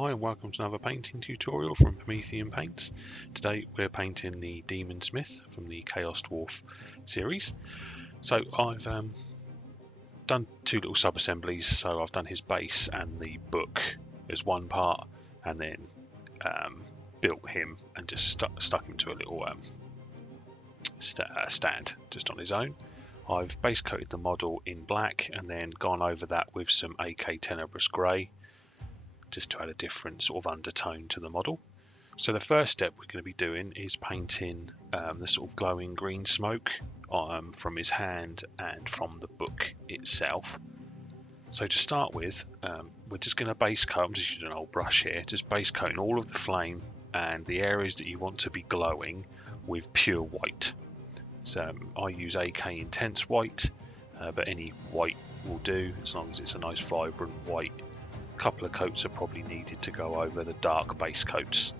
Hi and welcome to another painting tutorial from Promethean Paints. Today we're painting the Daemonsmith from the Chaos Dwarf series. So I've done two little sub-assemblies. So I've done his base and the book as one part, and then built him and just stuck him to a little stand just on his own. I've base coated the model in black and then gone over that with some AK Tenebrous Grey, just to add a different sort of undertone to the model. So the first step we're going to be doing is painting the sort of glowing green smoke from his hand and from the book itself. So to start with, we're just going to base coat. I'm just using an old brush here, just base coating all of the flame and the areas that you want to be glowing with pure white. So I use AK Intense White, but any white will do as long as it's a nice vibrant white. Couple of coats are probably needed to go over the dark base coats.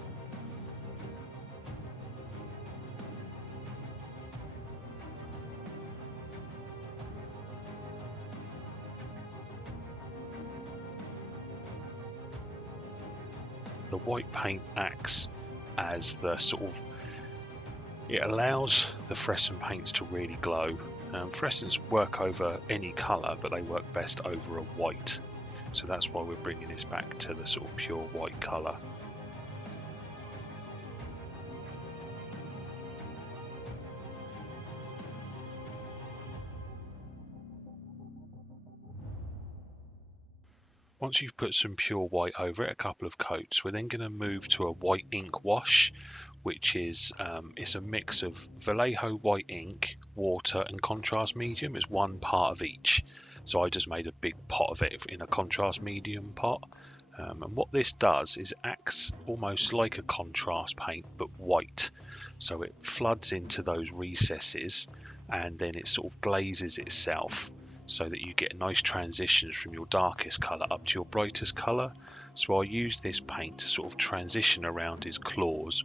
The white paint acts as the sort of, it allows the fluorescent paints to really glow. Fluorescents work over any colour, but they work best over a white. So that's why we're bringing this back to the sort of pure white colour. Once you've put some pure white over it, a couple of coats, we're then going to move to a white ink wash, which is it's a mix of Vallejo White Ink, water and contrast medium. It's one part of each. So I just made a big pot of it in a contrast medium pot. And what this does is acts almost like a contrast paint, but white. So it floods into those recesses and then it sort of glazes itself so that you get nice transitions from your darkest colour up to your brightest colour. So I use this paint to sort of transition around his claws,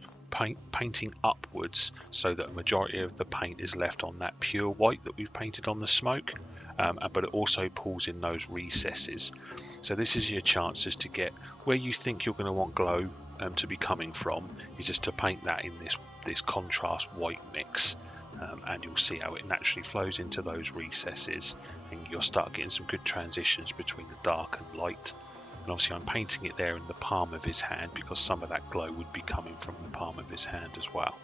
painting upwards so that a majority of the paint is left on that pure white that we've painted on the smoke. But it also pulls in those recesses. So this is your chances to get where you think you're going to want glow to be coming from, is just to paint that in this contrast white mix, and you'll see how it naturally flows into those recesses, and you'll start getting some good transitions between the dark and light. And obviously I'm painting it there in the palm of his hand because some of that glow would be coming from the palm of his hand as well.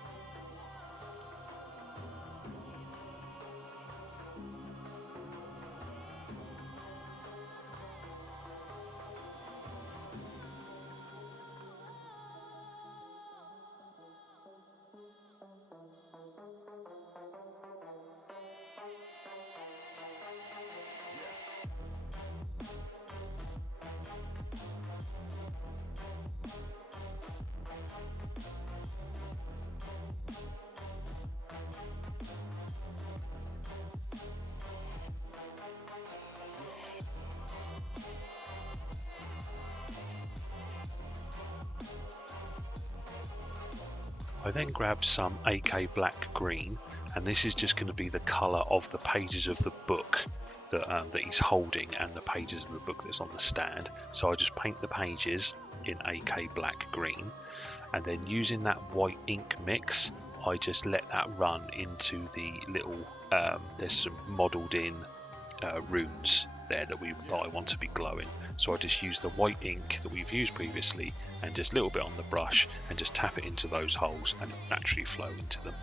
I then grabbed some AK Black Green, and this is just going to be the colour of the pages of the book that he's holding and the pages of the book that's on the stand. So I just paint the pages in AK Black Green, and then using that white ink mix, I just let that run into the little, there's some modelled in runes there that I want to be glowing. So I just use the white ink that we've used previously and just a little bit on the brush and just tap it into those holes and it will naturally flow into them.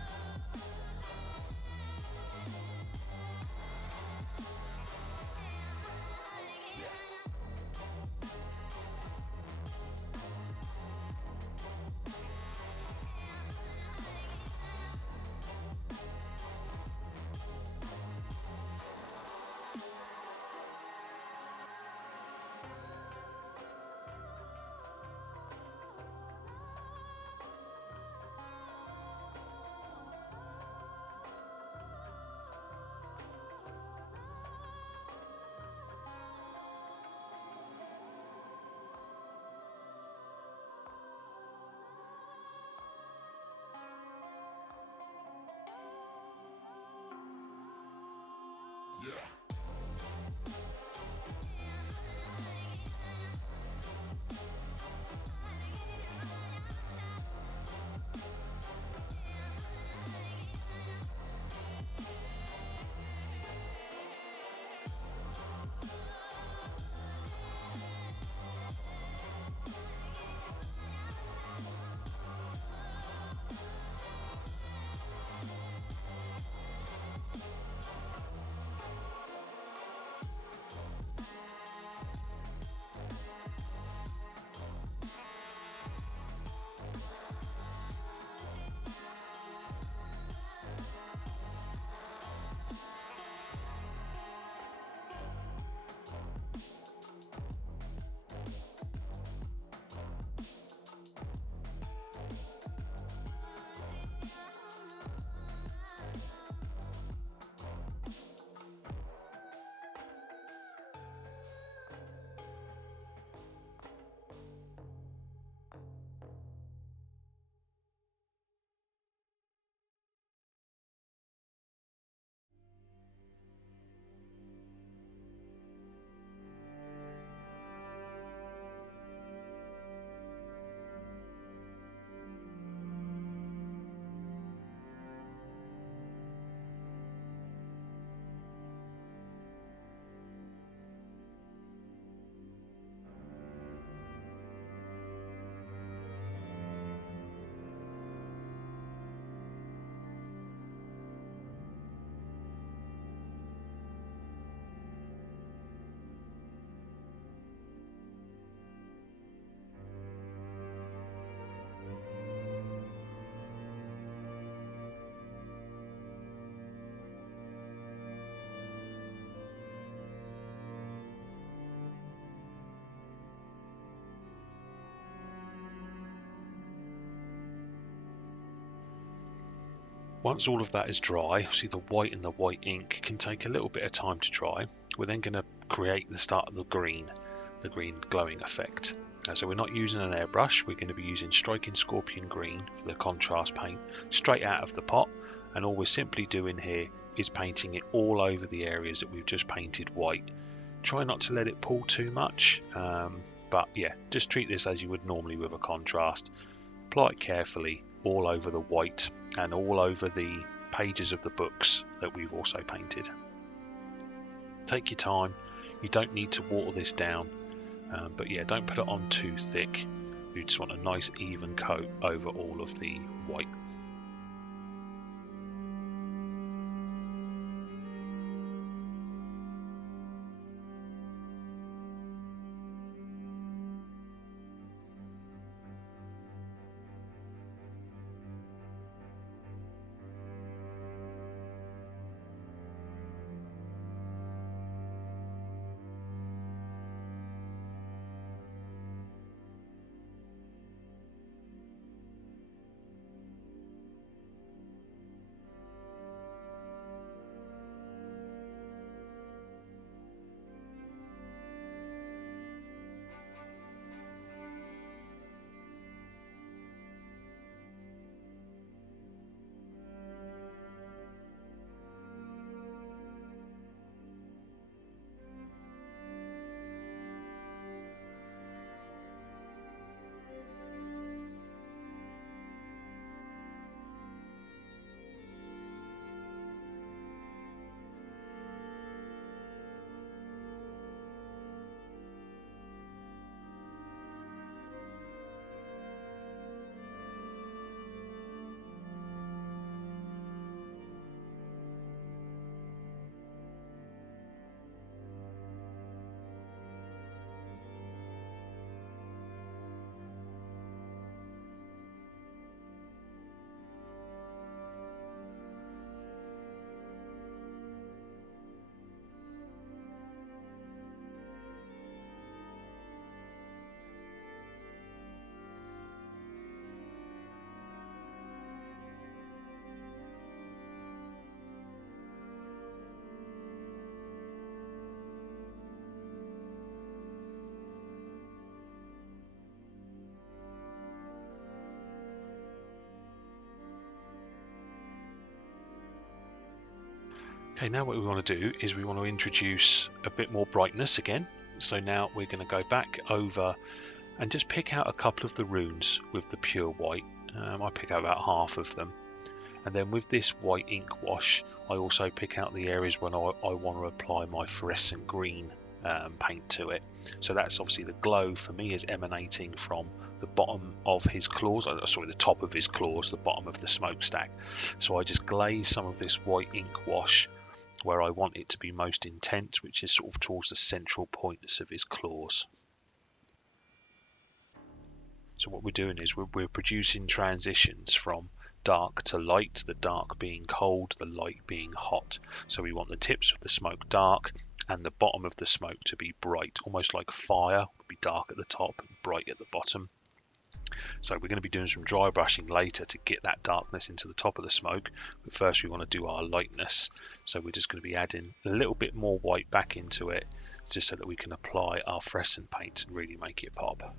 Once all of that is dry, obviously the white and the white ink can take a little bit of time to dry. We're then going to create the start of the green glowing effect. So we're not using an airbrush, we're going to be using Striking Scorpion Green for the contrast paint straight out of the pot, and all we're simply doing here is painting it all over the areas that we've just painted white. Try not to let it pull too much, but yeah, just treat this as you would normally with a contrast. Apply it carefully all over the white and all over the pages of the books that we've also painted. Take your time, you don't need to water this down, but yeah, don't put it on too thick. You just want a nice even coat over all of the white. Okay, now what we want to do is we want to introduce a bit more brightness again. So now we're going to go back over and just pick out a couple of the runes with the pure white. I pick out about half of them. And then with this white ink wash, I also pick out the areas when I want to apply my fluorescent green paint to it. So that's obviously the glow for me is emanating from the bottom of his claws, sorry, the top of his claws, the bottom of the smokestack. So I just glaze some of this white ink wash where I want it to be most intense, which is sort of towards the central points of his claws. So what we're doing is we're producing transitions from dark to light, the dark being cold, the light being hot. So we want the tips of the smoke dark and the bottom of the smoke to be bright, almost like fire would be dark at the top and bright at the bottom. So we're going to be doing some dry brushing later to get that darkness into the top of the smoke, but first we want to do our lightness. So we're just going to be adding a little bit more white back into it just so that we can apply our fluorescent paint and really make it pop.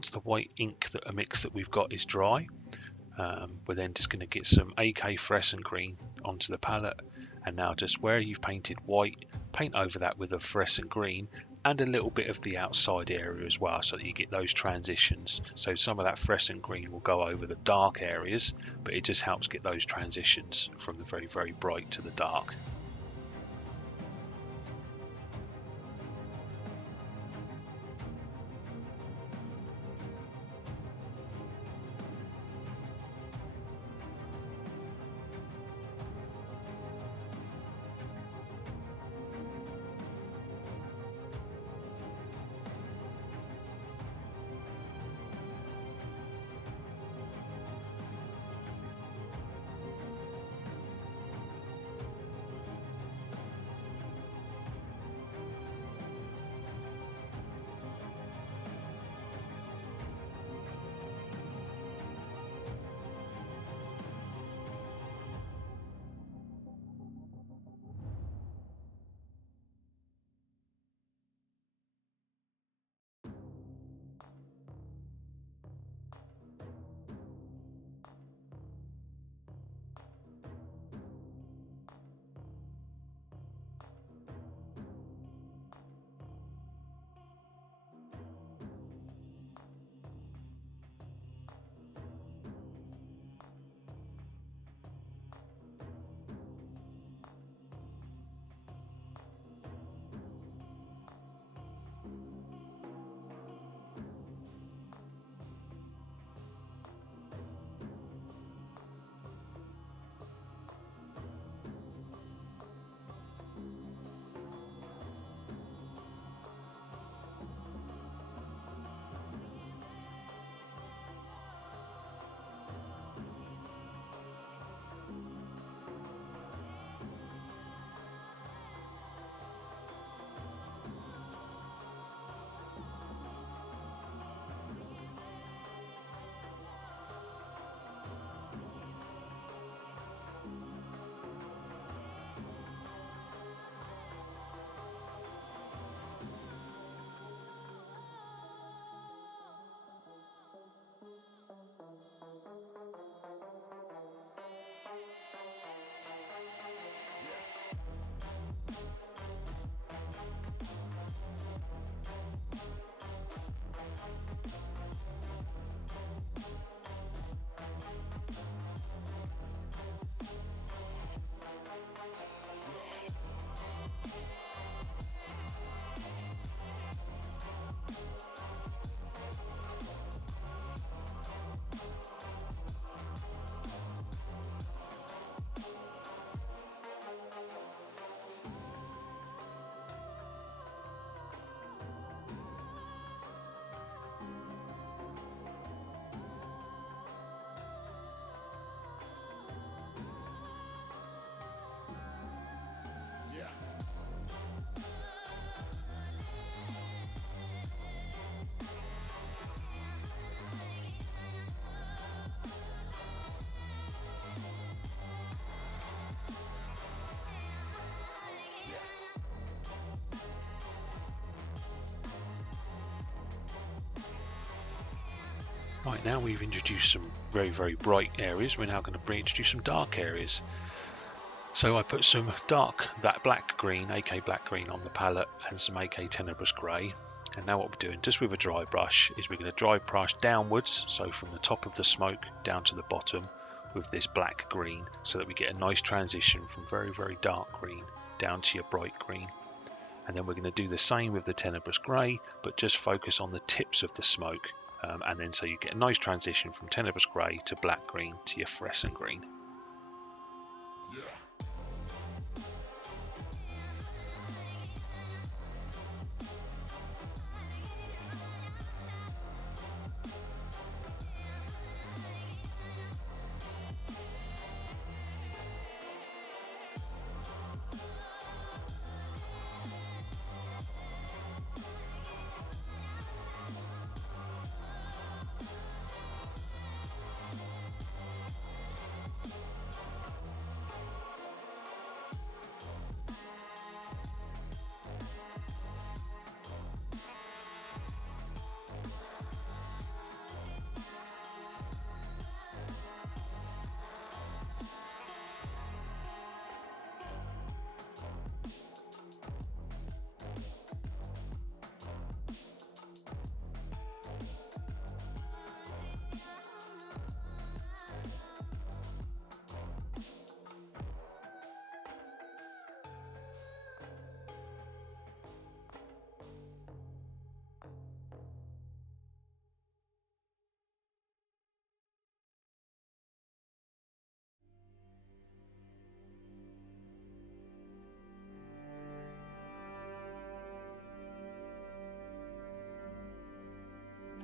once the white ink mix that we've got is dry, we're then just going to get some AK fluorescent green onto the palette, and now just where you've painted white, paint over that with a fluorescent green and a little bit of the outside area as well, so that you get those transitions. So some of that fluorescent green will go over the dark areas, but it just helps get those transitions from the very, very bright to the dark. Right, now we've introduced some very, very bright areas. We're now going to introduce some dark areas. So I put some that black green, AK black green on the palette, and some AK Tenebrous Grey. And now what we're doing, just with a dry brush, is we're going to dry brush downwards, so from the top of the smoke down to the bottom with this black green, so that we get a nice transition from very, very dark green down to your bright green. And then we're going to do the same with the Tenebrous Grey, but just focus on the tips of the smoke. And then so you get a nice transition from Tenebrous Grey to black green to your fluorescent green.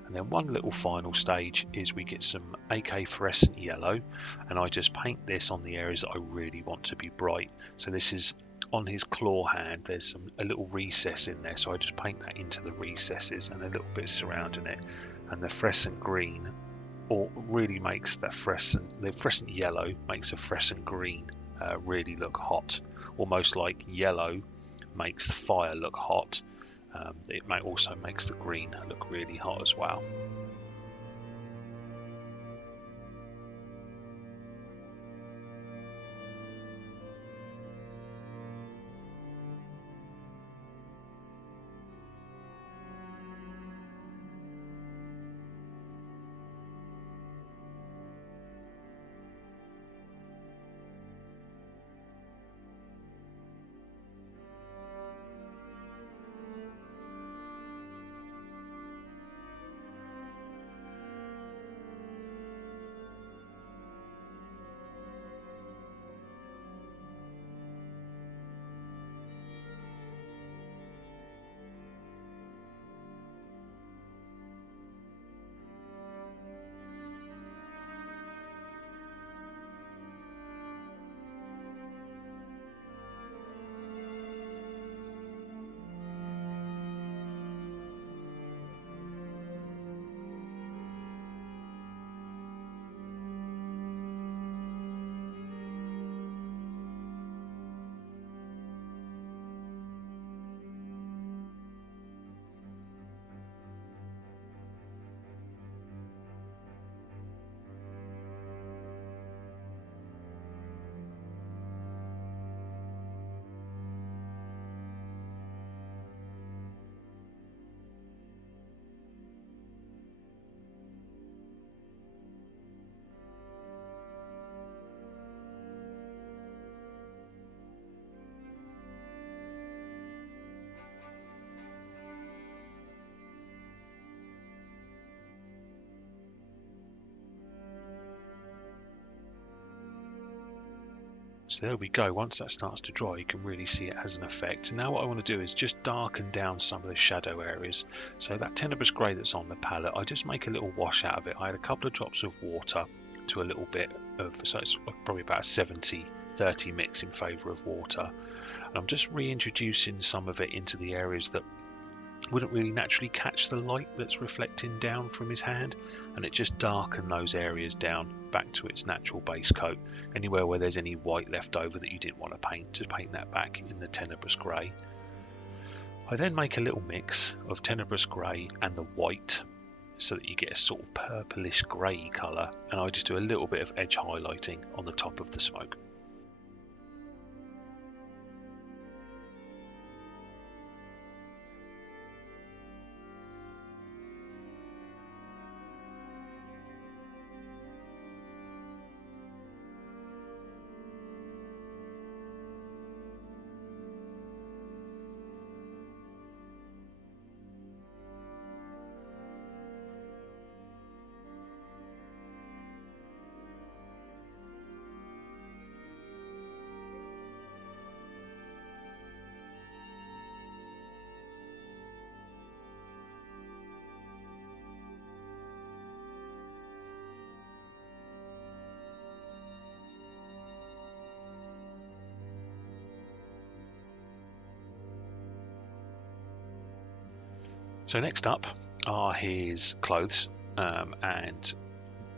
And then one little final stage is we get some AK fluorescent yellow, and I just paint this on the areas that I really want to be bright. So this is on his claw hand, there's a little recess in there, so I just paint that into the recesses and a little bit surrounding it. And the fluorescent green really makes the fluorescent yellow makes the fluorescent green really look hot, almost like yellow makes the fire look hot. It also makes the green look really hot as well. So there we go. Once that starts to dry, you can really see it has an effect. And now what I want to do is just darken down some of the shadow areas. So that Tenebrous Grey that's on the palette, I just make a little wash out of it. I had a couple of drops of water to a little bit of, so it's probably about a 70-30 mix in favour of water. And I'm just reintroducing some of it into the areas that wouldn't really naturally catch the light that's reflecting down from his hand, and it just darkened those areas down back to its natural base coat. Anywhere where there's any white left over that you didn't want to paint, just paint that back in the Tenebrous Grey. I then make a little mix of Tenebrous Grey and the white so that you get a sort of purplish grey colour, and I just do a little bit of edge highlighting on the top of the smoke. So next up are his clothes, and I'm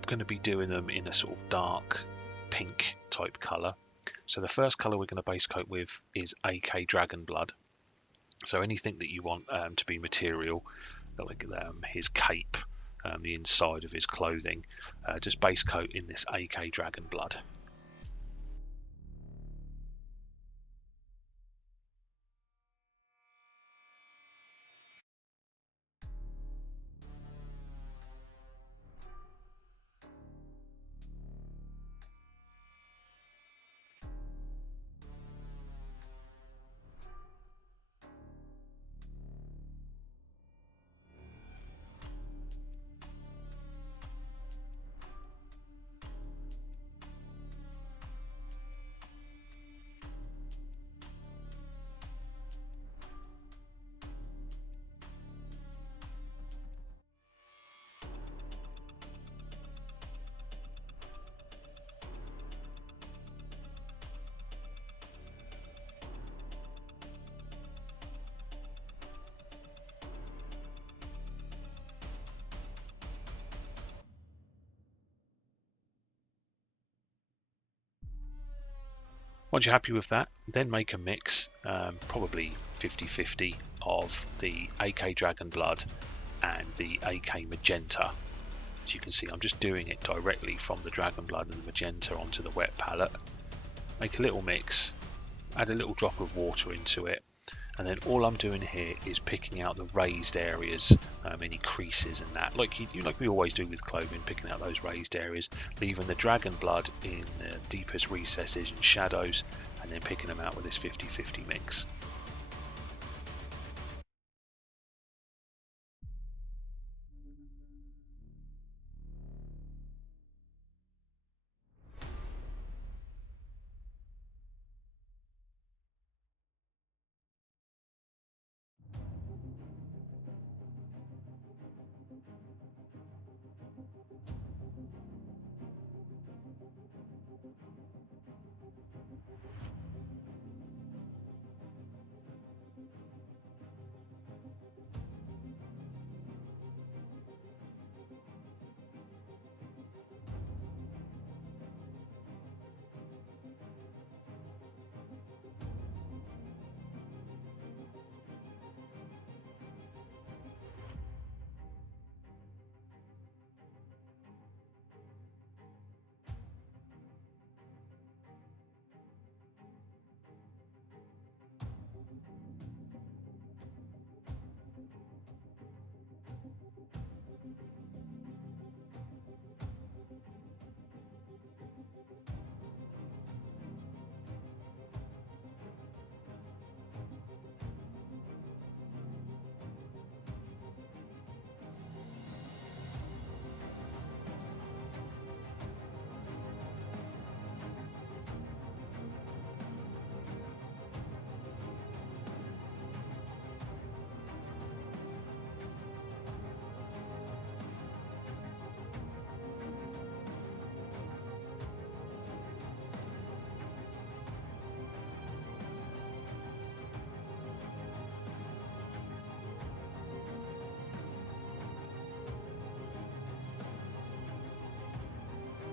going to be doing them in a sort of dark pink type colour. So the first colour we're going to base coat with is AK Dragon Blood. So anything that you want to be material, like his cape, the inside of his clothing, just base coat in this AK Dragon Blood. Once you're happy with that, then make a mix, probably 50-50 of the AK Dragon Blood and the AK Magenta. As you can see, I'm just doing it directly from the Dragon Blood and the Magenta onto the wet palette. Make a little mix, add a little drop of water into it, and then all I'm doing here is picking out the raised areas, any creases and that, like we always do with clothing, picking out those raised areas, leaving the Dragon Blood in the deepest recesses and shadows, and then picking them out with this 50-50 mix.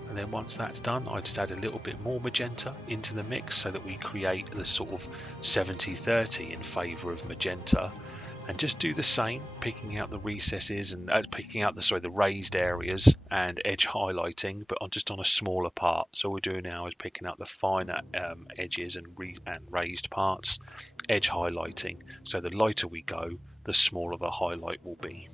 And then once that's done, I just add a little bit more magenta into the mix so that we create the sort of 70-30 in favour of magenta, and just do the same, picking out the recesses and picking out the raised areas and edge highlighting, but just on a smaller part. So what we're doing now is picking out the finer edges and raised parts, edge highlighting. So the lighter we go, the smaller the highlight will be.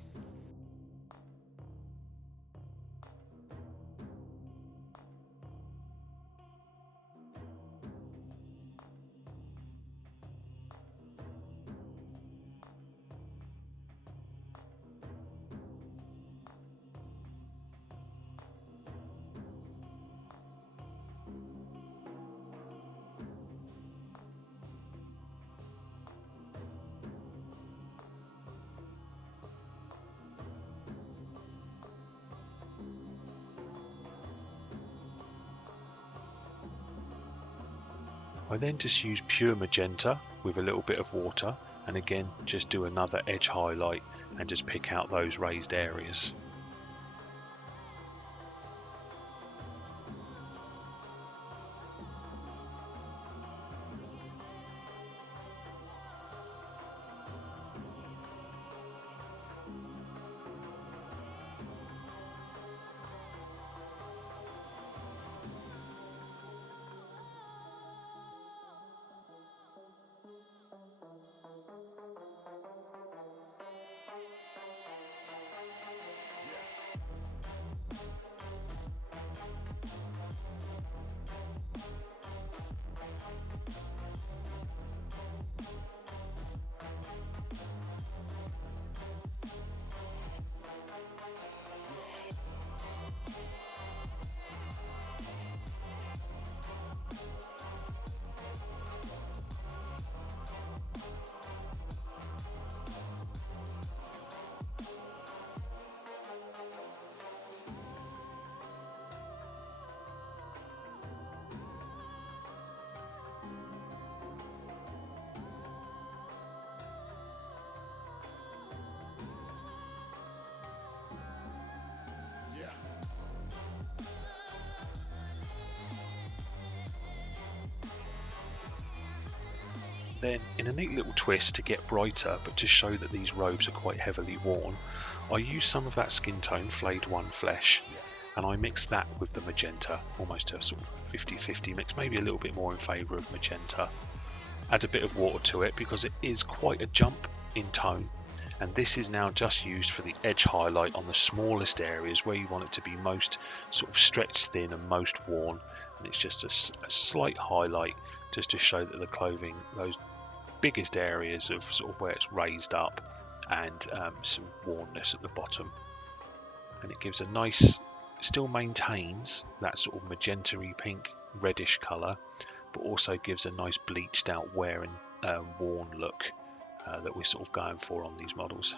I then just use pure magenta with a little bit of water, and again just do another edge highlight and just pick out those raised areas. Then, in a neat little twist to get brighter, but to show that these robes are quite heavily worn, I use some of that skin tone, Flayed 1 Flesh, and I mix that with the magenta, almost a sort of 50-50 mix, maybe a little bit more in favour of magenta. Add a bit of water to it because it is quite a jump in tone, and this is now just used for the edge highlight on the smallest areas where you want it to be most sort of stretched thin and most worn, and it's just a slight highlight just to show that the clothing, those biggest areas of sort of where it's raised up, and some wornness at the bottom, and it gives a nice, still maintains that sort of magenta-y pink reddish colour, but also gives a nice bleached out wear and worn look that we're sort of going for on these models.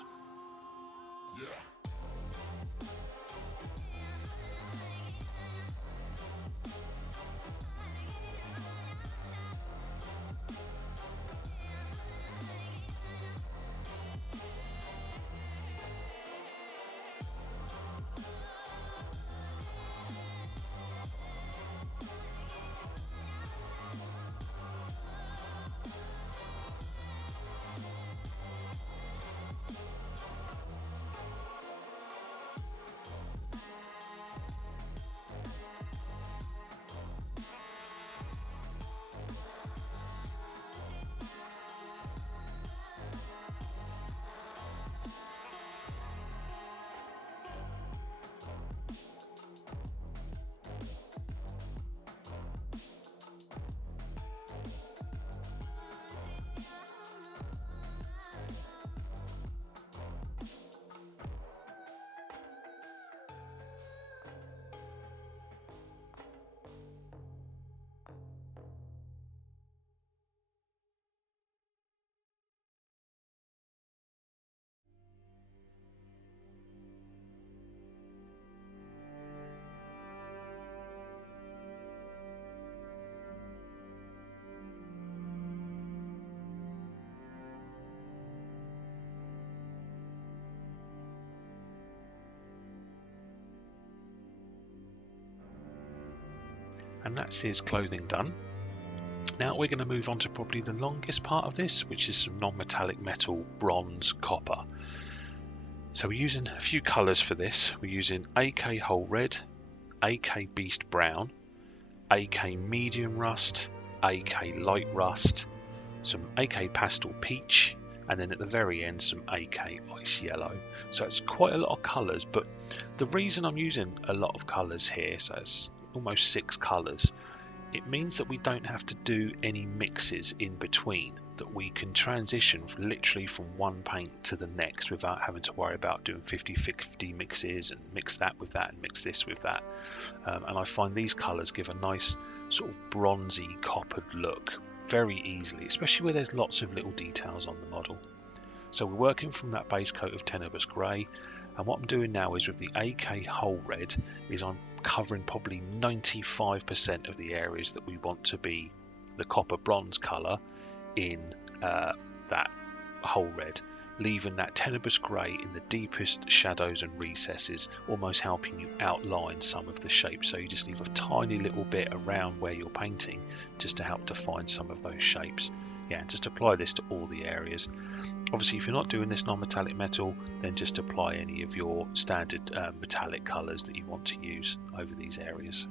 And that's his clothing done. Now we're going to move on to probably the longest part of this, which is some non-metallic metal, bronze, copper. So we're using a few colours for this. We're using AK Whole Red, AK Beast Brown, AK Medium Rust, AK Light Rust, some AK Pastel Peach, and then at the very end some AK Ice Yellow. So it's quite a lot of colours, but the reason I'm using a lot of colours here, so it's almost 6 colours, it means that we don't have to do any mixes in between, that we can transition literally from one paint to the next without having to worry about doing 50-50 mixes and mix that with that and mix this with that. And I find these colours give a nice sort of bronzy coppered look very easily, especially where there's lots of little details on the model. So we're working from that base coat of Tenebrous Grey, and what I'm doing now is with the AK Whole Red is I'm covering probably 95% of the areas that we want to be the copper bronze colour in that Whole Red, leaving that Tenebrous Grey in the deepest shadows and recesses, almost helping you outline some of the shapes. So you just leave a tiny little bit around where you're painting just to help define some of those shapes. Yeah, just apply this to all the areas. Obviously, if you're not doing this non-metallic metal, then just apply any of your standard metallic colours that you want to use over these areas.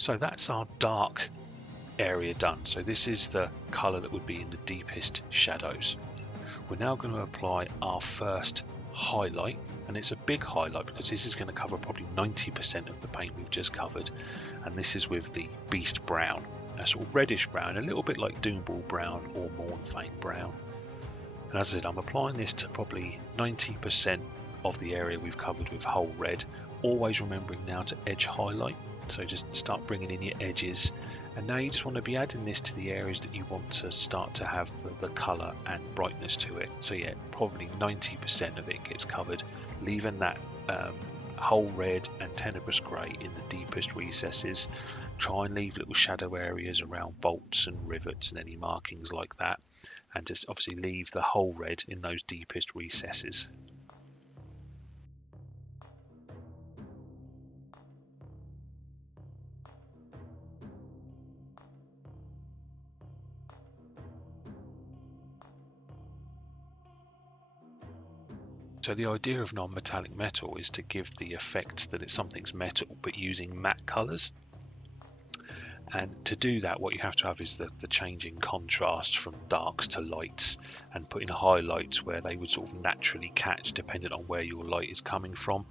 So that's our dark area done. So this is the colour that would be in the deepest shadows. We're now going to apply our first highlight, and it's a big highlight because this is going to cover probably 90% of the paint we've just covered, and this is with the Beast Brown, a sort of reddish brown, a little bit like Doomball Brown or Mournfang Brown. And as I said, I'm applying this to probably 90% of the area we've covered with whole red, always remembering now to edge highlight. So just start bringing in your edges, and now you just want to be adding this to the areas that you want to start to have the colour and brightness to it. So yeah, probably 90% of it gets covered, leaving that whole red and tenebrous grey in the deepest recesses. Try and leave little shadow areas around bolts and rivets and any markings like that, and just obviously leave the whole red in those deepest recesses. So the idea of non-metallic metal is to give the effect that something's metal, but using matte colours. And to do that, what you have to have is the changing contrast from darks to lights, and putting highlights where they would sort of naturally catch depending on where your light is coming from.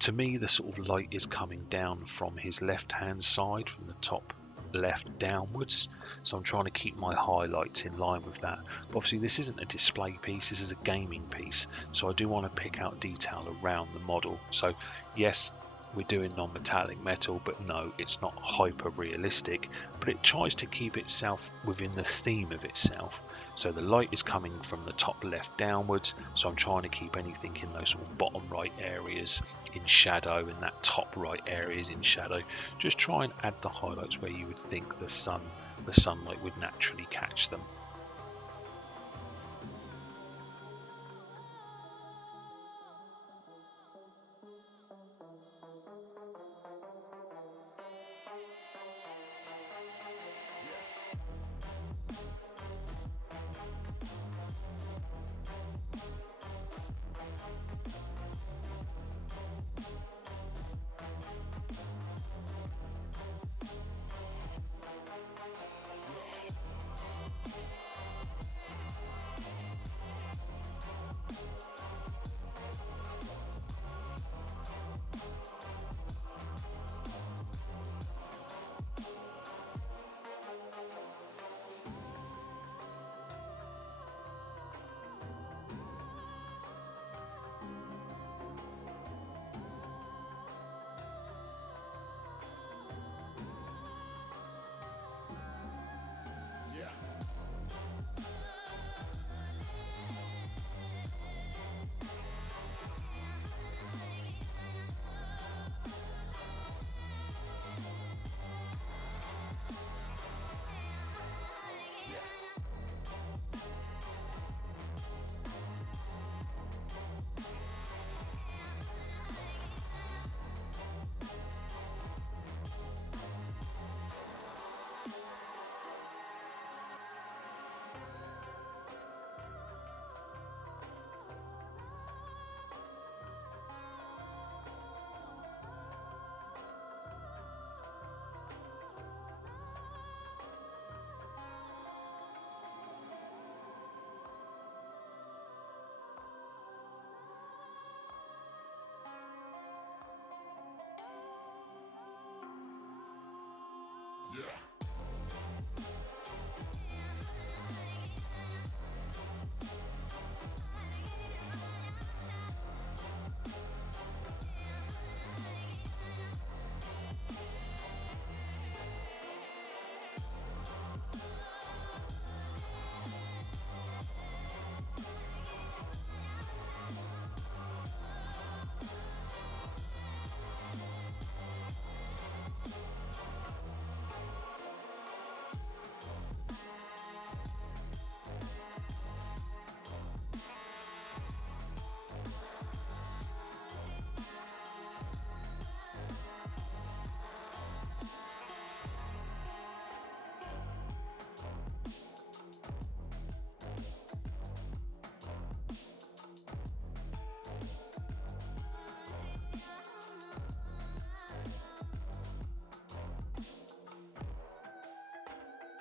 To me, the sort of light is coming down from his left-hand side, from the top left downwards, so I'm trying to keep my highlights in line with that. But obviously this isn't a display piece, this is a gaming piece, so I do want to pick out detail around the model. So yes, we're doing non-metallic metal, but no, it's not hyper realistic, but it tries to keep itself within the theme of itself. So the light is coming from the top left downwards, so I'm trying to keep anything in those sort of bottom right areas in shadow, and that top right areas in shadow. Just try and add the highlights where you would think the sunlight would naturally catch them.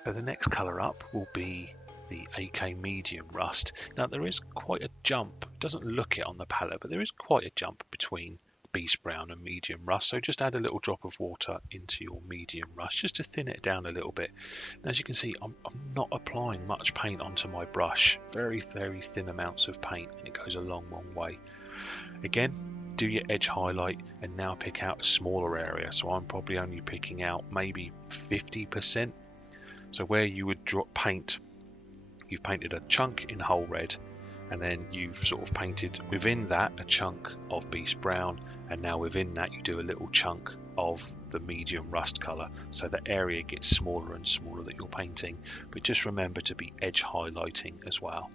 So the next colour up will be the AK Medium Rust. Now there is quite a jump, it doesn't look it on the palette, but there is quite a jump between Beast Brown and Medium Rust. So just add a little drop of water into your Medium Rust just to thin it down a little bit. And as you can see, I'm not applying much paint onto my brush. Very thin amounts of paint, and it goes a long way. Again, do your edge highlight and now pick out a smaller area. So I'm probably only picking out maybe 50%. So where you would paint, you've painted a chunk in whole red, and then you've sort of painted within that a chunk of Beast Brown, and now within that you do a little chunk of the medium rust colour. So the area gets smaller and smaller that you're painting, but just remember to be edge highlighting as well.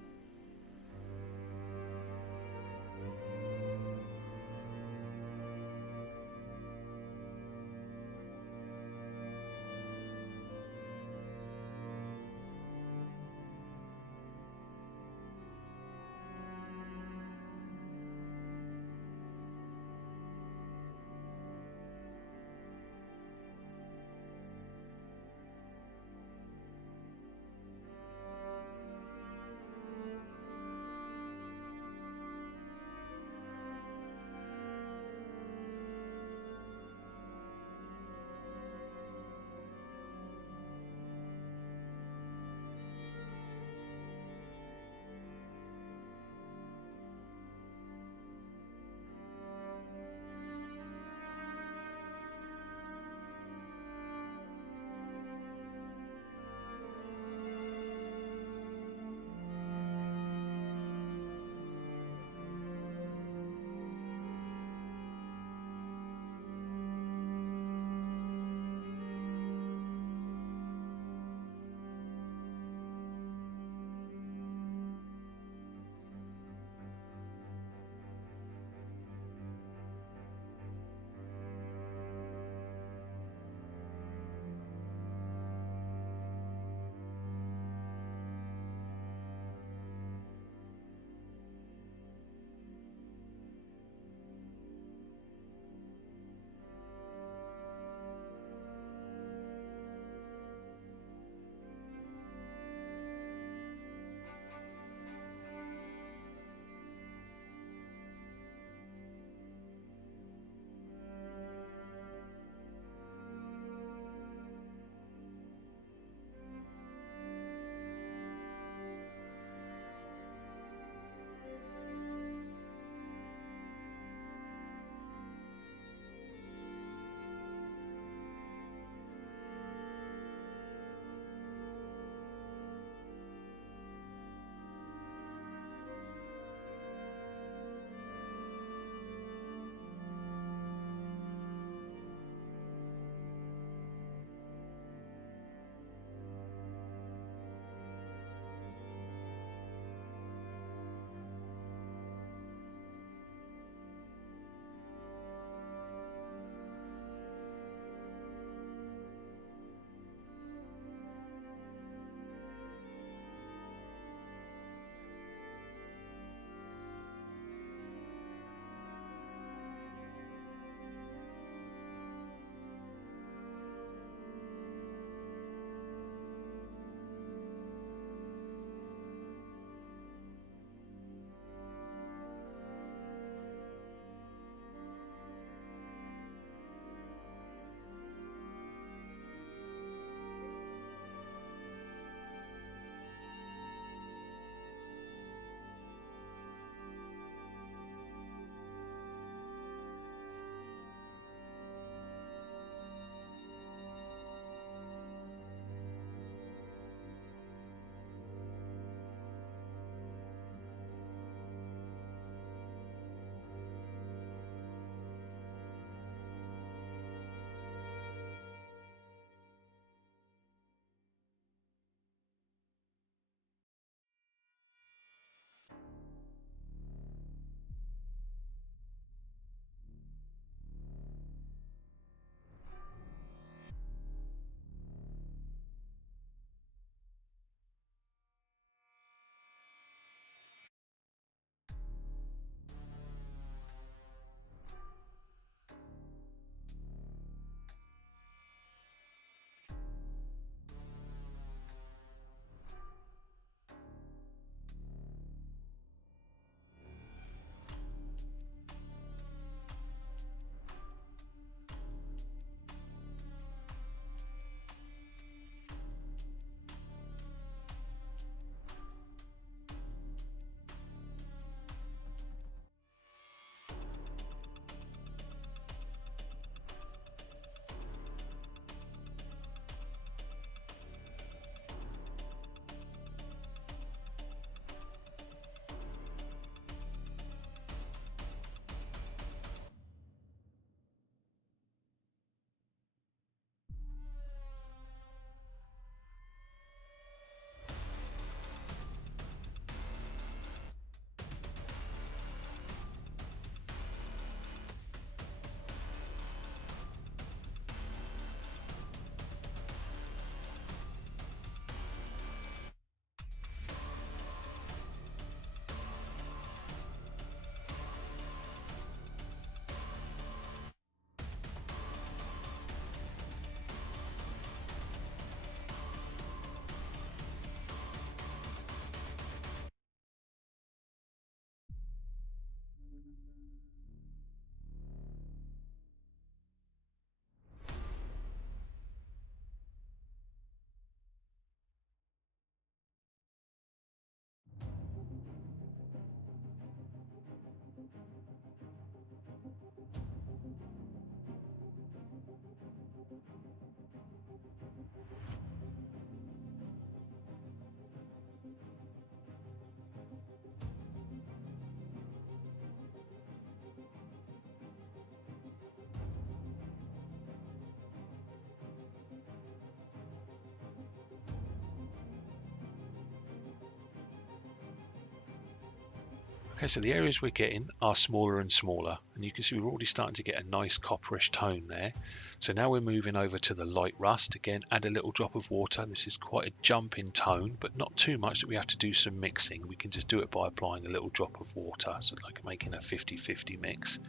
Okay, so the areas we're getting are smaller and smaller, and you can see we're already starting to get a nice copperish tone there. So now we're moving over to the light rust. Again, add a little drop of water. This is quite a jump in tone, but not too much that we have to do some mixing. We can just do it by applying a little drop of water, so like making a 50-50 mix.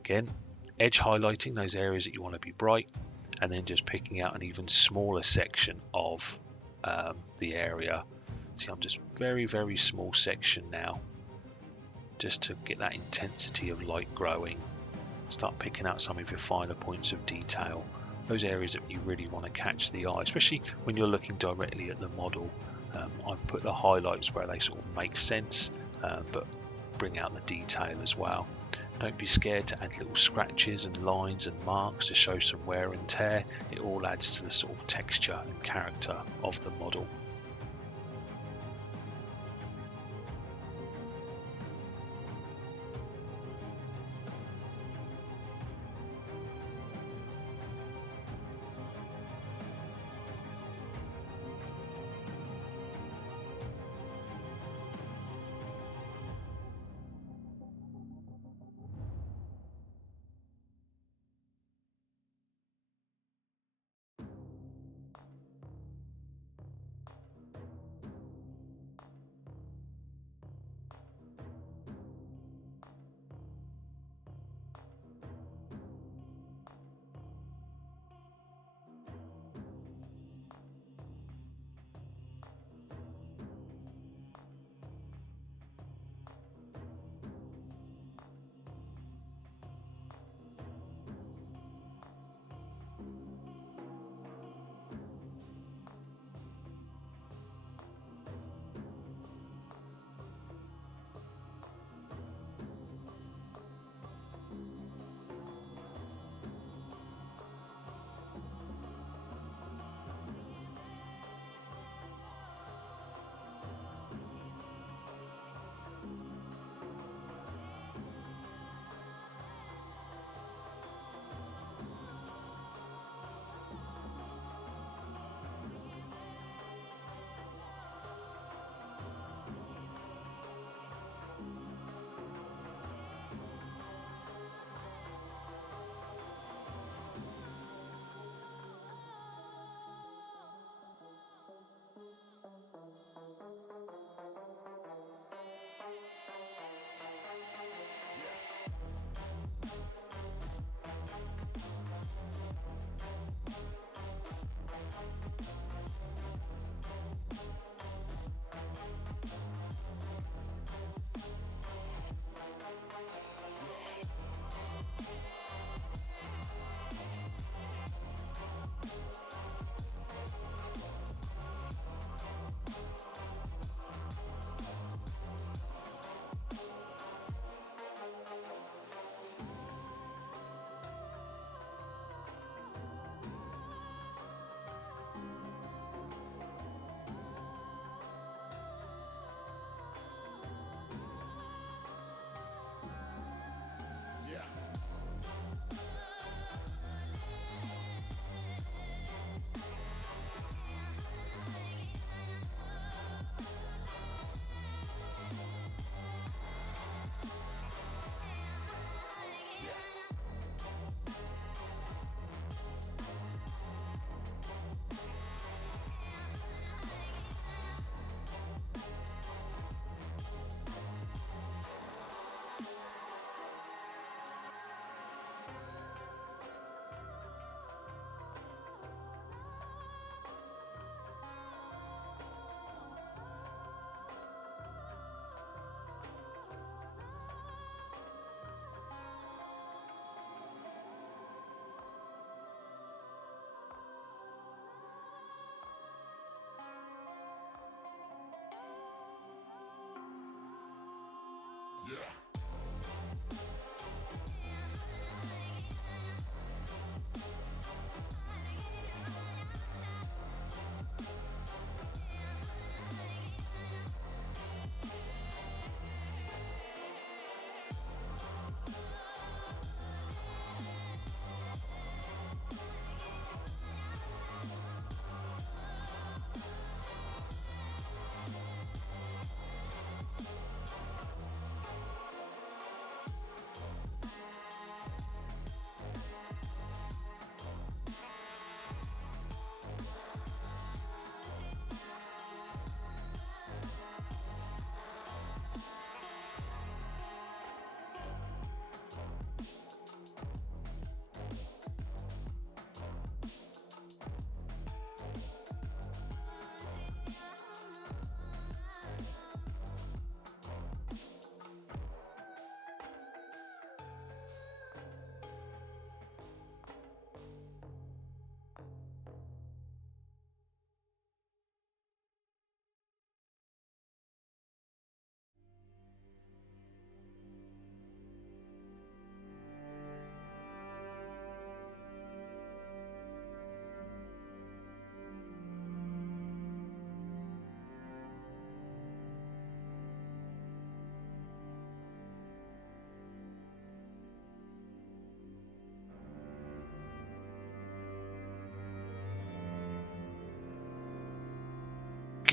Again, edge highlighting those areas that you want to be bright, and then just picking out an even smaller section of the area. See, I'm just very small section now, just to get that intensity of light growing. Start picking out some of your finer points of detail, those areas that you really want to catch the eye, especially when you're looking directly at the model. I've put the highlights where they sort of make sense, but bring out the detail as well. Don't be scared to add little scratches and lines and marks to show some wear and tear. It all adds to the sort of texture and character of the model.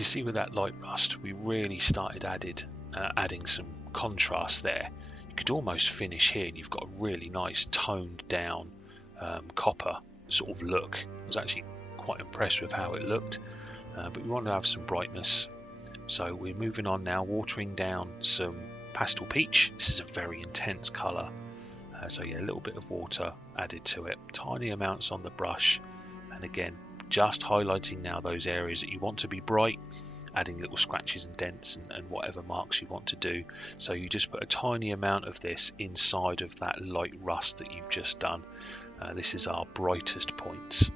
can see with that light rust, we really started adding some contrast there. You could almost finish here and you've got a really nice toned down copper sort of look. I was actually quite impressed with how it looked, but we want to have some brightness. So we're moving on now, watering down some Pastel Peach. This is a very intense colour. So yeah, a little bit of water added to it, tiny amounts on the brush, and again, just highlighting now those areas that you want to be bright, adding little scratches and dents and whatever marks you want to do. So you just put a tiny amount of this inside of that light rust that you've just done. This is our brightest points.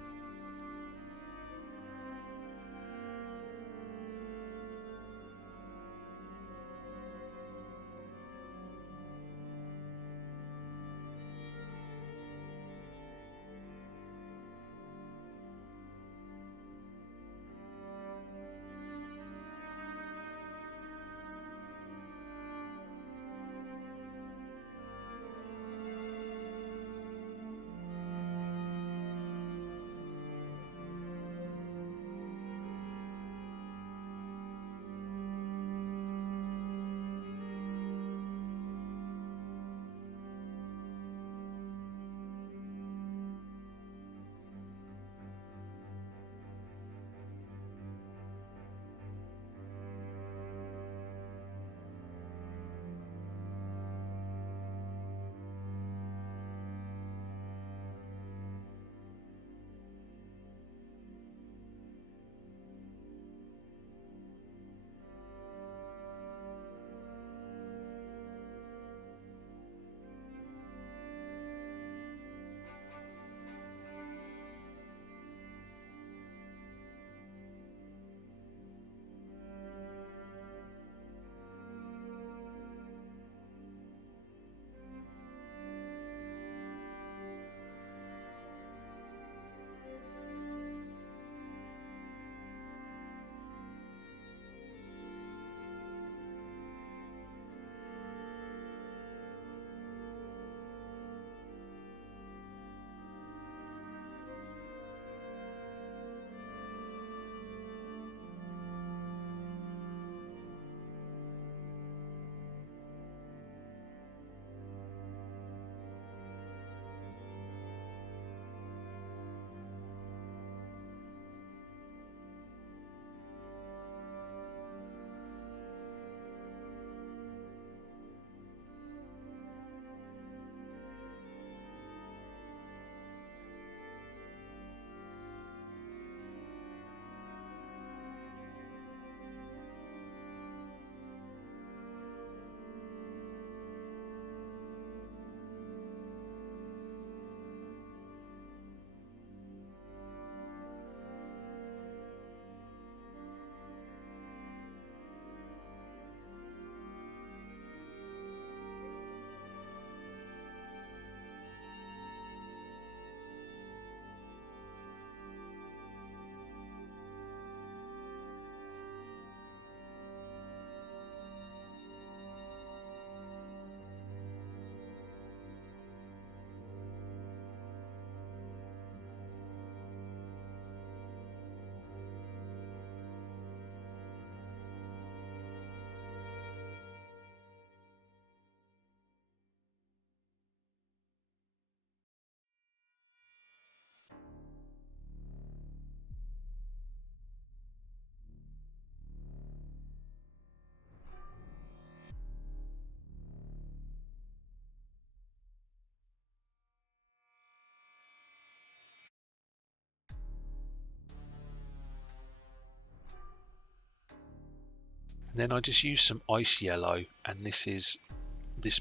Then I just use some ice yellow, and this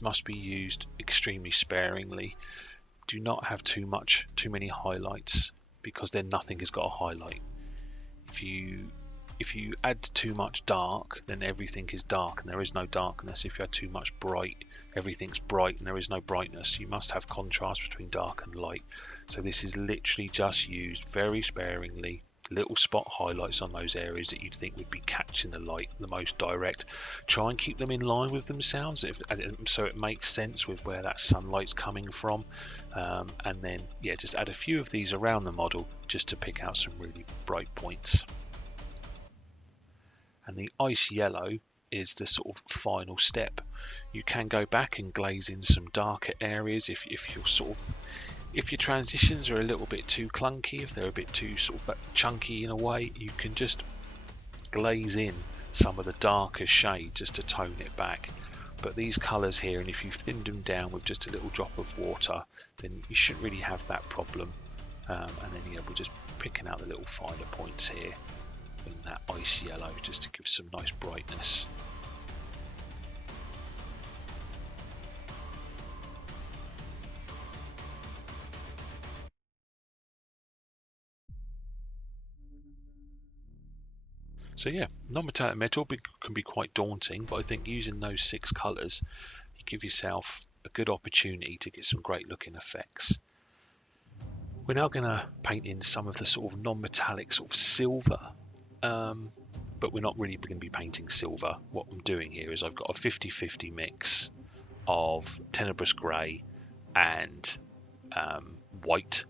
must be used extremely sparingly. Do not have too many highlights, because then nothing has got a highlight. If you add too much dark, then everything is dark and there is no darkness. If you add too much bright, everything's bright and there is no brightness. You must have contrast between dark and light. So this is literally just used very sparingly, little spot highlights on those areas that you'd think would be catching the light the most direct. Try and keep them in line with themselves, so it makes sense with where that sunlight's coming from. And then yeah, just add a few of these around the model just to pick out some really bright points. and the ice yellow is the sort of final step. You can go back and glaze in some darker areas if if your transitions are a little bit too clunky, if they're a bit too sort of chunky in a way, you can just glaze in some of the darker shade just to tone it back. But these colours here, and if you've thinned them down with just a little drop of water, then you shouldn't really have that problem. And then we're just picking out the little finer points here in that ice yellow just to give some nice brightness. So yeah, non-metallic metal can be quite daunting, but I think using those 6 colours, you give yourself a good opportunity to get some great looking effects. We're now going to paint in some of the sort of non-metallic sort of silver, but we're not really going to be painting silver. What I'm doing here is I've got a 50-50 mix of Tenebrous Grey and white,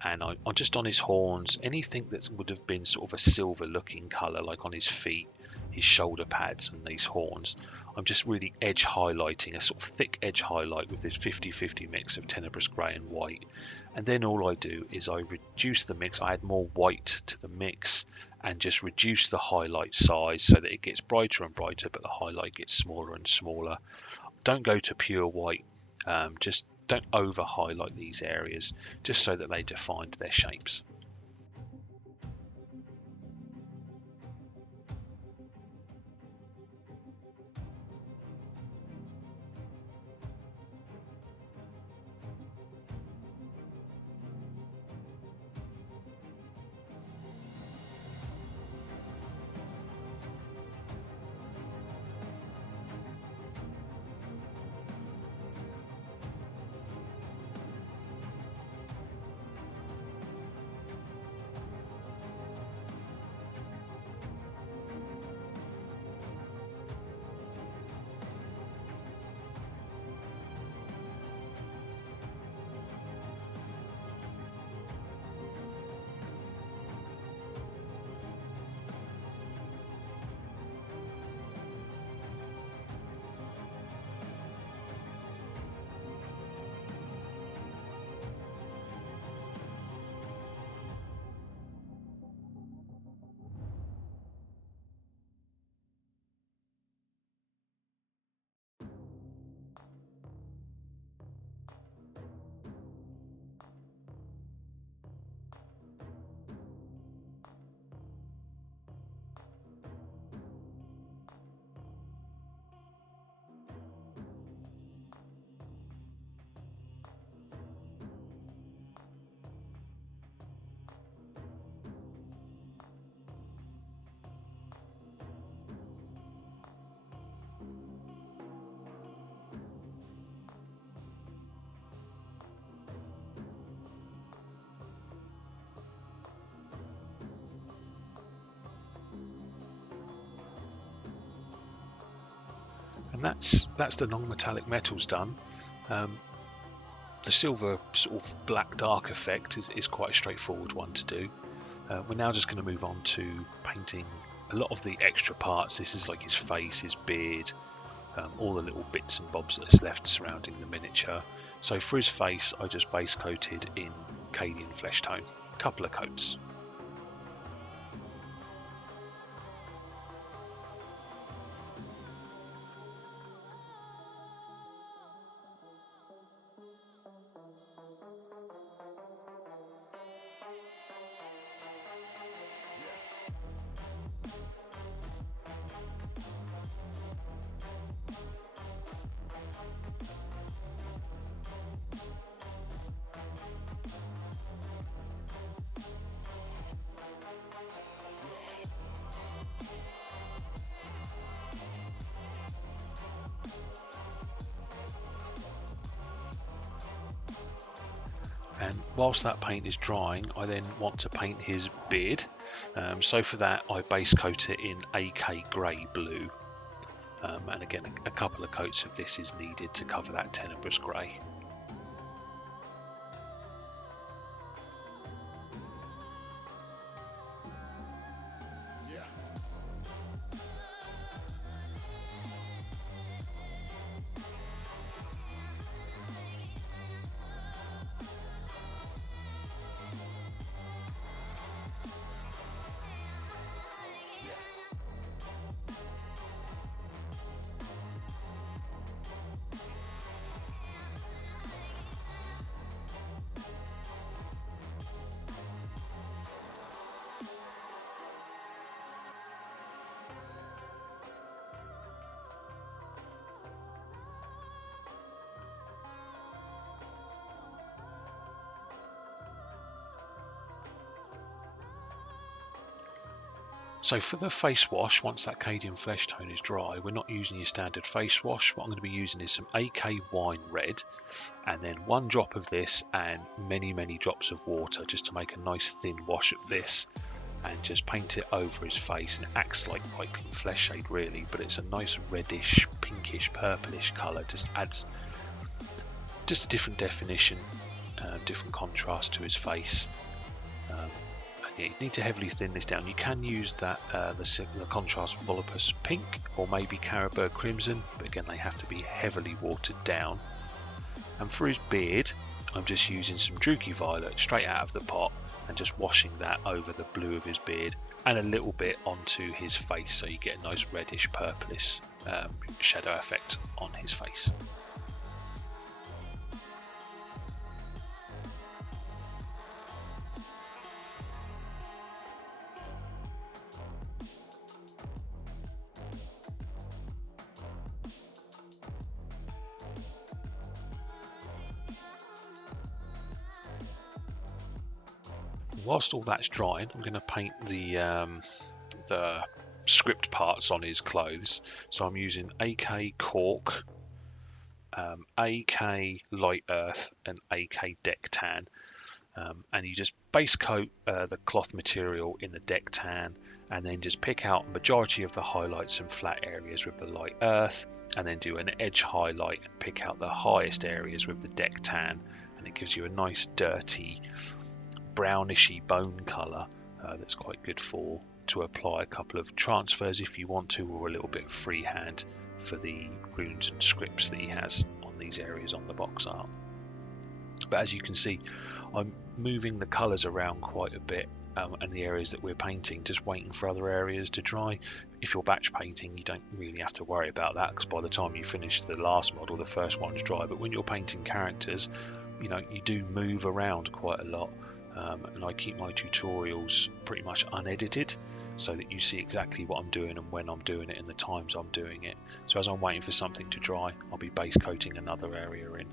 and I'm just on his horns, anything that would have been sort of a silver looking colour, like on his feet, his shoulder pads and these horns, I'm just really edge highlighting, a sort of thick edge highlight with this 50-50 mix of Tenebrous Grey and white. And then all I do is I reduce the mix, I add more white to the mix and just reduce the highlight size so that it gets brighter and brighter, but the highlight gets smaller and smaller. Don't go to pure white, just don't over highlight these areas, just so that they defined their shapes. And that's the non-metallic metals done. The silver sort of black dark effect is quite a straightforward one to do. We're now just going to move on to painting a lot of the extra parts. This is like his face, his beard, all the little bits and bobs that's left surrounding the miniature. So for his face, I just base coated in Cadian Fleshtone, a couple of coats. And whilst that paint is drying, I then want to paint his beard. So for that, I base coat it in AK Grey Blue. And again, a couple of coats of this is needed to cover that Tenebrous Grey. So for the face wash, once that Cadian Fleshtone is dry, we're not using your standard face wash. What I'm going to be using is some AK Wine Red, and then 1 drop of this and many drops of water, just to make a nice thin wash of this, and just paint it over his face. And it acts like white clean flesh shade really, but it's a nice reddish, pinkish, purplish colour. Just adds just a different definition, different contrast to his face. You need to heavily thin this down. You can use that the contrast Volupus Pink or maybe Caribou Crimson, but again they have to be heavily watered down. And for his beard, I'm just using some Druchii Violet straight out of the pot and just washing that over the blue of his beard and a little bit onto his face, so you get a nice reddish purplish shadow effect on his face. Whilst all that's drying, I'm going to paint the script parts on his clothes. So I'm using AK Cork, AK Light Earth and AK Deck Tan. And you just base coat the cloth material in the Deck Tan, and then just pick out a majority of the highlights and flat areas with the Light Earth, and then do an edge highlight and pick out the highest areas with the Deck Tan, and it gives you a nice dirty brownishy bone colour that's quite good to apply a couple of transfers if you want to, or a little bit of freehand for the runes and scripts that he has on these areas on the box art. But as you can see, I'm moving the colours around quite a bit, and the areas that we're painting, just waiting for other areas to dry. If you're batch painting, you don't really have to worry about that, because by the time you finish the last model, the first one's dry. But when you're painting characters, you do move around quite a lot. And I keep my tutorials pretty much unedited, so that you see exactly what I'm doing and when I'm doing it and the times I'm doing it. So as I'm waiting for something to dry, I'll be base coating another area in.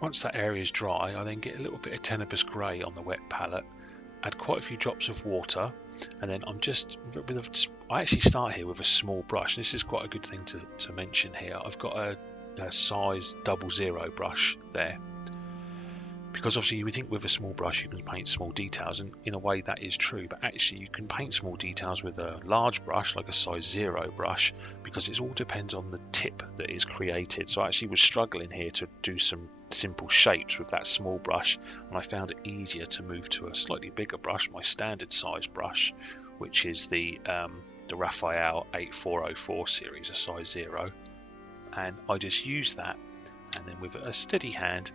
Once that area is dry, I then get a little bit of Tenebrous Grey on the wet palette, add quite a few drops of water, and then I actually start here with a small brush. This is quite a good thing to mention here. I've got a size 00 brush there, because obviously you would think with a small brush you can paint small details, and in a way that is true, but actually you can paint small details with a large brush like a size 0 brush, because it all depends on the tip that is created. So I actually was struggling here to do some simple shapes with that small brush, and I found it easier to move to a slightly bigger brush, my standard size brush, which is the Raphael 8404 series, a size 0, and I just use that, and then with a steady hand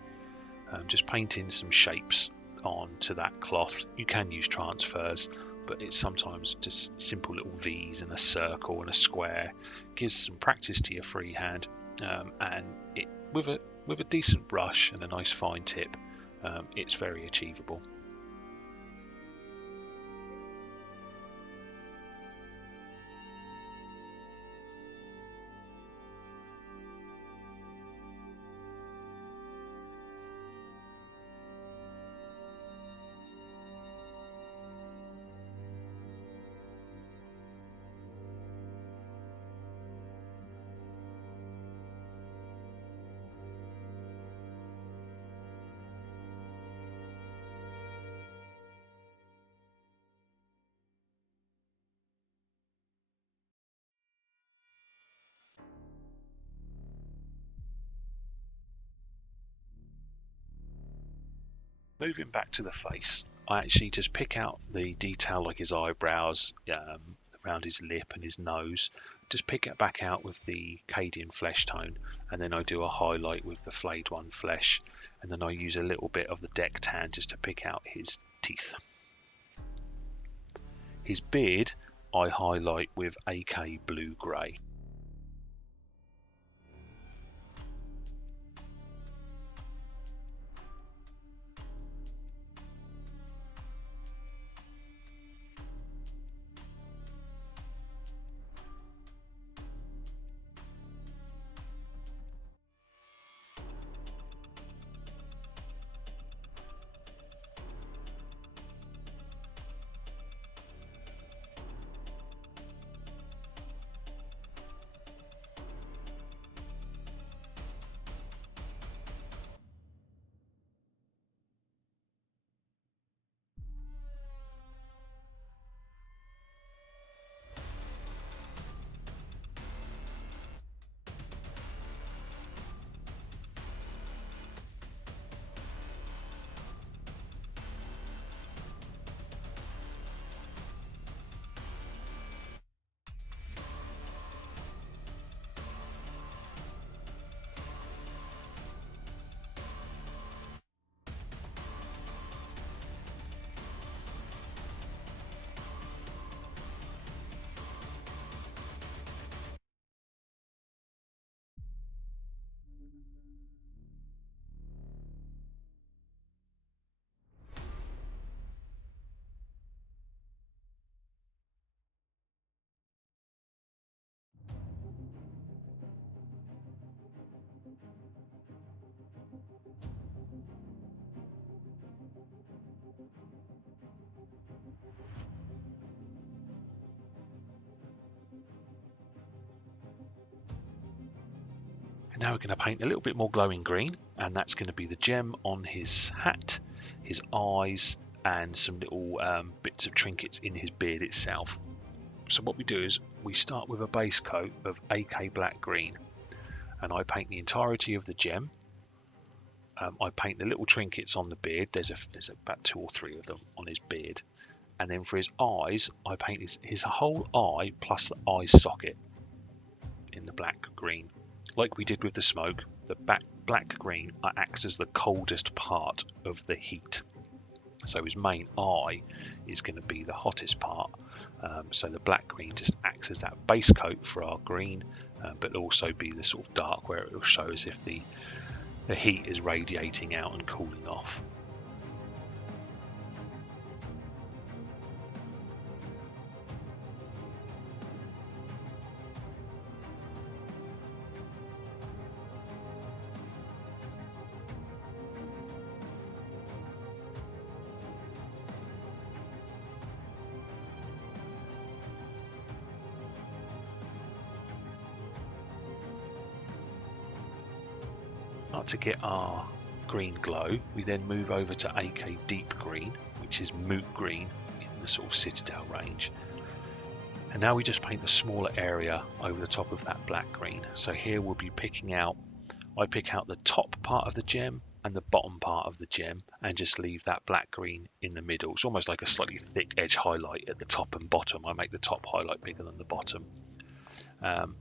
just painting some shapes onto that cloth. You can use transfers. but it's sometimes just simple little V's and a circle and a square. Gives some practice to your freehand, and it with a decent brush and a nice fine tip, it's very achievable. Moving back to the face, I actually just pick out the detail like his eyebrows, around his lip and his nose. Just pick it back out with the Cadian Fleshtone, and then I do a highlight with the Flayed one Flesh, and then I use a little bit of the deck tan just to pick out his teeth. His beard I highlight with AK Blue Grey. And now we're going to paint a little bit more glowing green, and that's going to be the gem on his hat, his eyes, and some little bits of trinkets in his beard itself. So what we do is we start with a base coat of AK Black Green, and I paint the entirety of the gem. I paint the little trinkets on the beard. There's about 2 or 3 of them on his beard, and then for his eyes, I paint his whole eye plus the eye socket in the black green. Like we did with the smoke, the black green acts as the coldest part of the heat. So his main eye is going to be the hottest part. So the black green just acts as that base coat for our green, but also be the sort of dark where it will show as if the heat is radiating out and cooling off. To get our green glow, we then move over to AK Deep Green, which is moot green in the sort of Citadel range. And now we just paint a smaller area over the top of that black green. So here we'll be picking out, I pick out the top part of the gem and the bottom part of the gem and just leave that black green in the middle. It's almost like a slightly thick edge highlight at the top and bottom. I make the top highlight bigger than the bottom.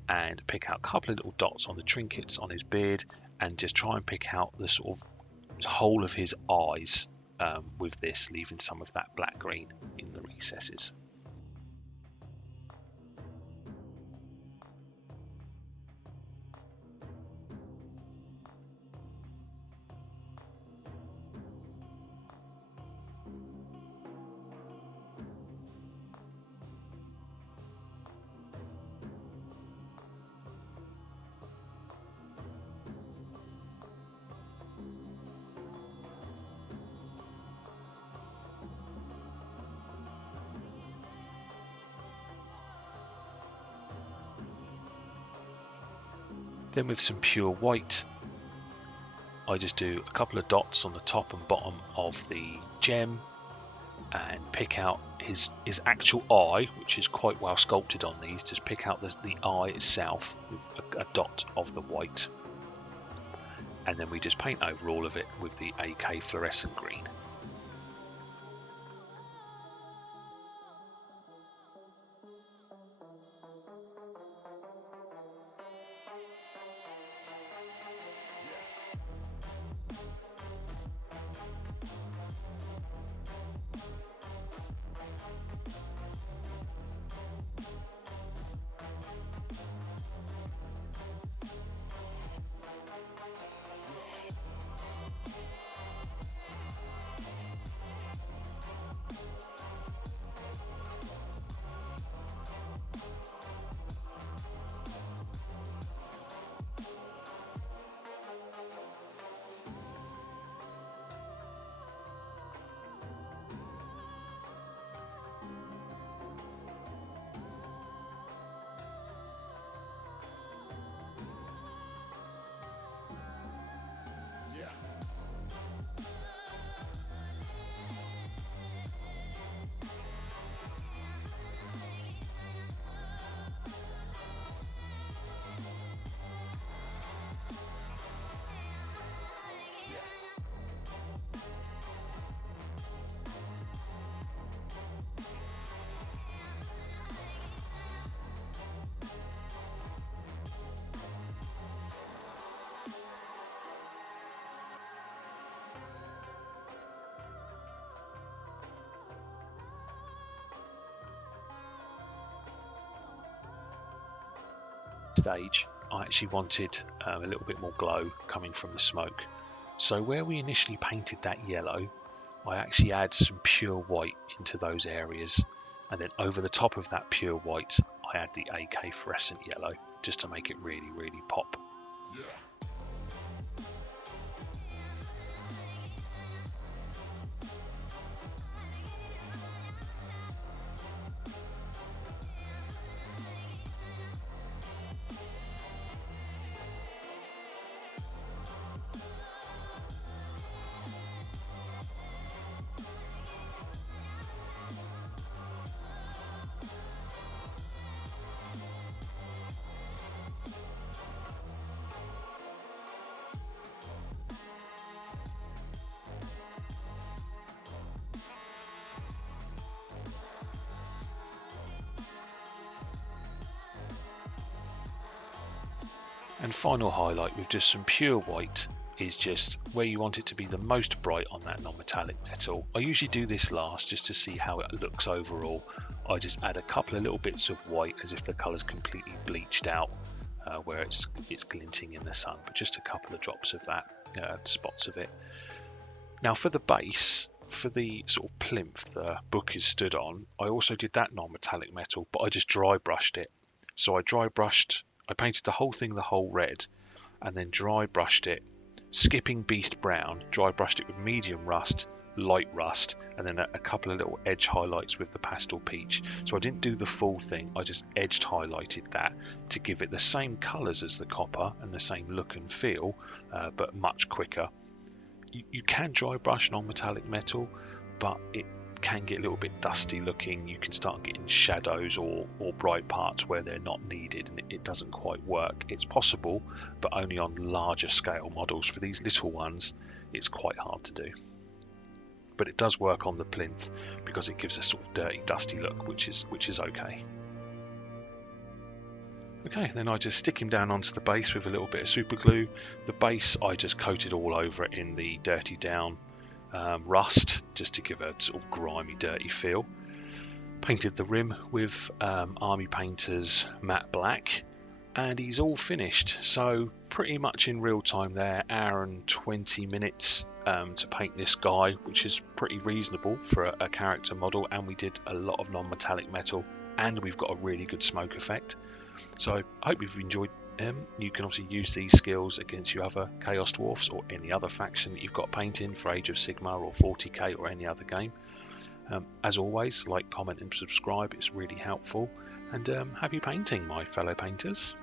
And pick out a couple of little dots on the trinkets on his beard, and just try and pick out the sort of whole of his eyes with this, leaving some of that black green in recesses. Then with some pure white, I just do a couple of dots on the top and bottom of the gem and pick out his actual eye, which is quite well sculpted on these. Just pick out the eye itself with a dot of the white, and then we just paint over all of it with the AK fluorescent green. Stage, I actually wanted a little bit more glow coming from the smoke. So where we initially painted that yellow, I actually add some pure white into those areas, and then over the top of that pure white, I add the AK fluorescent yellow just to make it really, really pop. And final highlight with just some pure white is just where you want it to be the most bright on that non-metallic metal. I usually do this last just to see how it looks overall. I just add a couple of little bits of white as if the colour's completely bleached out where it's glinting in the sun, but just a couple of drops of that, spots of it. Now for the base, for the sort of plinth the book is stood on, I also did that non-metallic metal, but I just dry brushed it. So I painted the whole thing the whole red, and then dry brushed it, skipping Beast Brown, dry brushed it with medium rust, light rust, and then a couple of little edge highlights with the Pastel Peach. So I didn't do the full thing, I just edged highlighted that to give it the same colours as the copper and the same look and feel, but much quicker. You can dry brush non-metallic metal, but it can get a little bit dusty looking. You can start getting shadows or bright parts where they're not needed, and it doesn't quite work. It's possible, but only on larger scale models. For these little ones, it's quite hard to do. But it does work on the plinth because it gives a sort of dirty, dusty look, which is okay. Okay, then I just stick him down onto the base with a little bit of super glue. The base I just coated all over it in the dirty down rust, just to give a sort of grimy, dirty feel. Painted the rim with Army Painter's matte black, and he's all finished. So pretty much in real time there, hour and 20 minutes to paint this guy, which is pretty reasonable for a character model, and we did a lot of non-metallic metal, and we've got a really good smoke effect. So I hope you've enjoyed him. You can obviously use these skills against your other Chaos Dwarfs or any other faction that you've got painting for Age of Sigmar or 40k or any other game. As always, like, comment and subscribe, it's really helpful, and happy painting, my fellow painters.